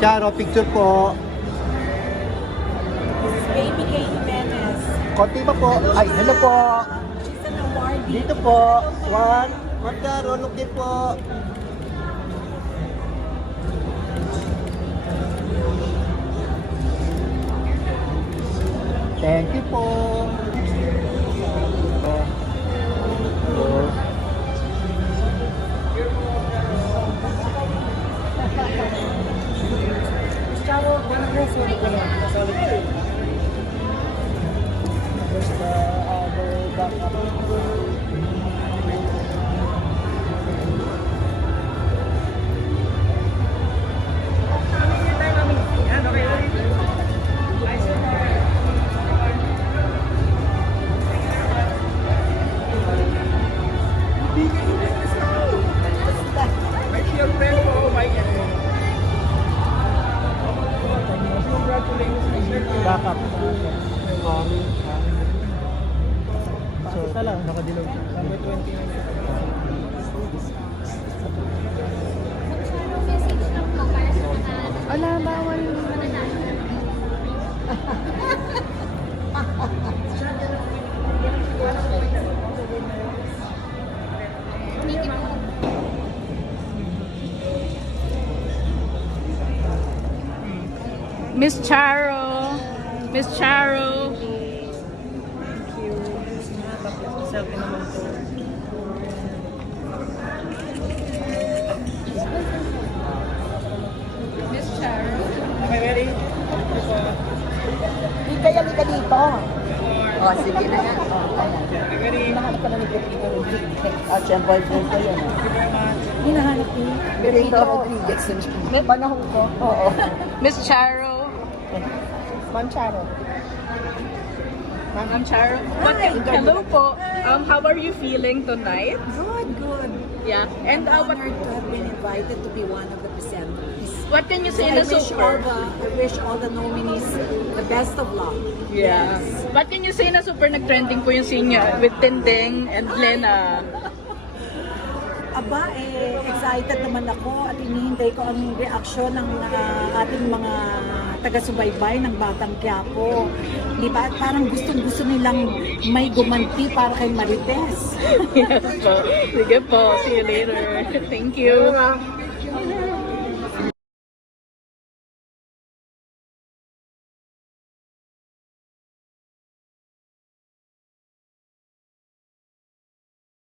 Charo, picture po. This is Baby Kay Jimenez. Konti pa po. Ay, hello po. She's an awardee. Dito po. One. One Charo, look din po. Thank you po. Charo, one dress, one color. Kasali ko. There's the backup. Backup. So, isa lang, nakadilog. Number 29. Wala, bawal. Miss Charo. Miss Charo. Thank you. Tapos selfie naman to. Miss Charo. Okay, ready? Halika dito. O, sige na yan. Okay, ready? Hinahanap ka na ni Pepito Rodriguez. Siya ang boyfriend ko yun. Thank you very much. Hinahanap ni Pepito Rodriguez. May panahon ko. Oo. Miss Charo. Ma'am Charo. Ma'am Charo. Hi. Hello po. How are you feeling tonight? Good. Yeah. And I'm what, honored to have been invited to be one of the presenters. what can you say I na wish all the nominees the best of luck. Yeah. What can you say na super nag-trending po yung scene niya with Tinding and Lena? Aba, excited naman ako at hinihintay ko ang reaksyon ng ating mga taga-subaybay ng Batang Quiapo. Di ba? Parang gustong-gusto nilang may gumanti para kay Marites. Yes po. Sige po. See you later. Thank you.